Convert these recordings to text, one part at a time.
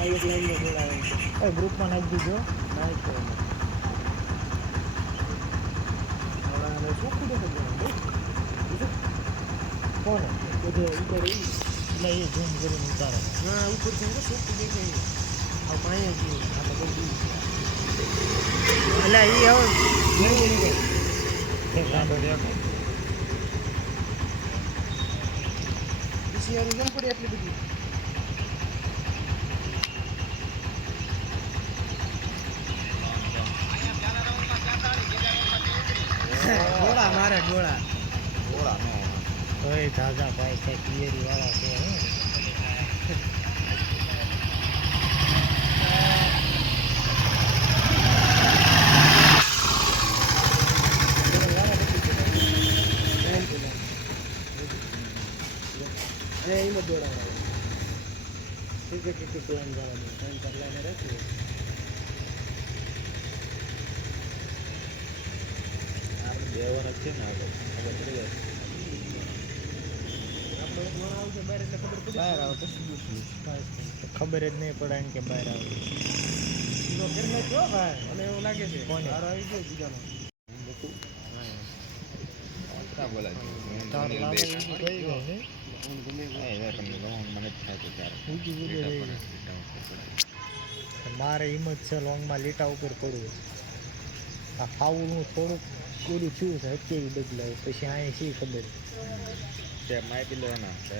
આ એક લાઈનમાં બોલાવે છે એ ગ્રુપમાં નાખી દીધો નાઈટ કરો ને હવે શું કીધું કોણ બધે ઉપર. એટલે એ ઝૂમ કરીને ઉતારે ના ઉપર છે ને શું કીધું કે આ પાણી જ નહીં. આ તો બધું એટલે એ હવે દેખાય પીસીઆર કેમ પડી એટલી બધી ગોળા મારે ગોળા ઓય ઝાઝા ભાઈ કઈ પિયરી વાળા છે હે એમાં દોડા ટિકિટ ટિકિટ પ્લાન જવાનું ત્રણ ચાર લાઈને રાખીએ ખબર પડી બહાર આવે પછી ખબર જ નહીં પડે કે બહાર આવે. ભાઈ. મને એવું લાગે છે. ગયો બીજાનો. મારે હિંમત છે લોંગમાં લીટા ઉપર પડવું આ ખાવું થોડુંક ઓલું થયું છે હત્યાવી બદલાય પછી અહીંયા શી ખબર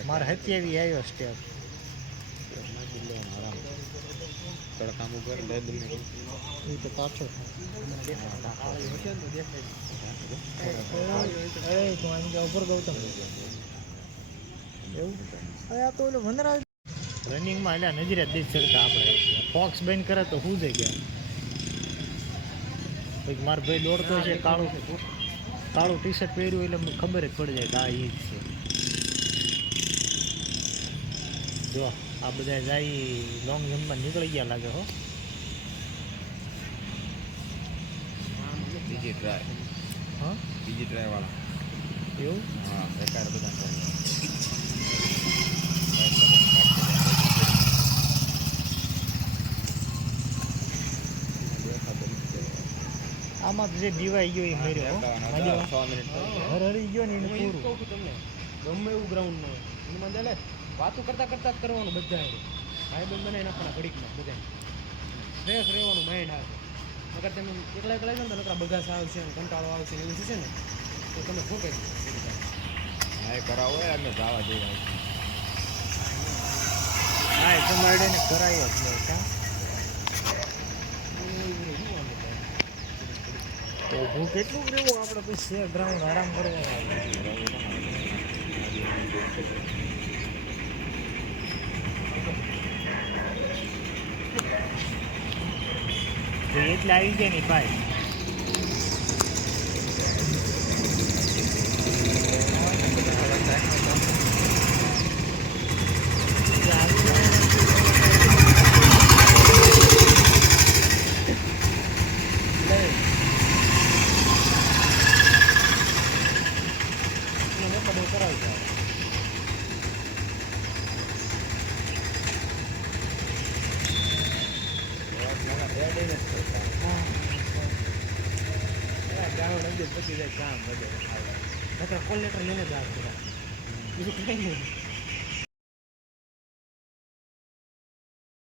મારે હત્યાવી આવ્યો સ્ટેપ તો પાછો તો એ તું આમ જા ઉપર ગૌતમ એવું અરે આ તો ઓલો વનરાજ રનિંગમાં એટલે નજરે જ ચડતા આપણે. ફોક્સ બેન કરે તો શું છે ગયા? પછી મારો ભાઈ દોડતો છે કાળું કાળું ટી શર્ટ પહેર્યું એટલે મને ખબર જ પડી જાય કે આ એ જ છે. જો આ બધા જાય લોંગ જમ્પમાં નીકળી ગયા લાગે હો. બીજી ટ્રાય હા? બીજી ટ્રાય વાળા. એવું? હા બેકાર બધા ટ્રાય આમાં તો જે દીવાઈ ગયો એ મર્યો હો. મારી છ મિનિટ હર ગયો ને એને પૂરું. તમને ગમે એવું ગ્રાઉન્ડ ન હોય. એમાં ચાલે વાતો કરતા કરતા જ કરવાનું બધા ભાઈ બંધ બનાવી નાખવાના ઘડીકમાં બધા ફ્રેશ રહેવાનું માઇન્ડ આવે. અગર તમે એકલા એકલા જાઓ ને તો બગાસ આવશે ને કંટાળો આવશે એવું થશે ને તો તમે શું કહી હા એ કરાવો હોય અમે જવા દેવા હા એ તો મળીને કરાયો જ નહીં હું કેટલું રહેવું આપણે પછી ગ્રાઉન્ડ આરામ કરવાનો એટલે આવી જાય ને ભાઈ એને કદો કરાવી જાય ગાવડ અંદર પતી જાય કામ બધે નકરા કોલ લેટર લઈને જ આવે બધા બીજું કંઈ નહીં.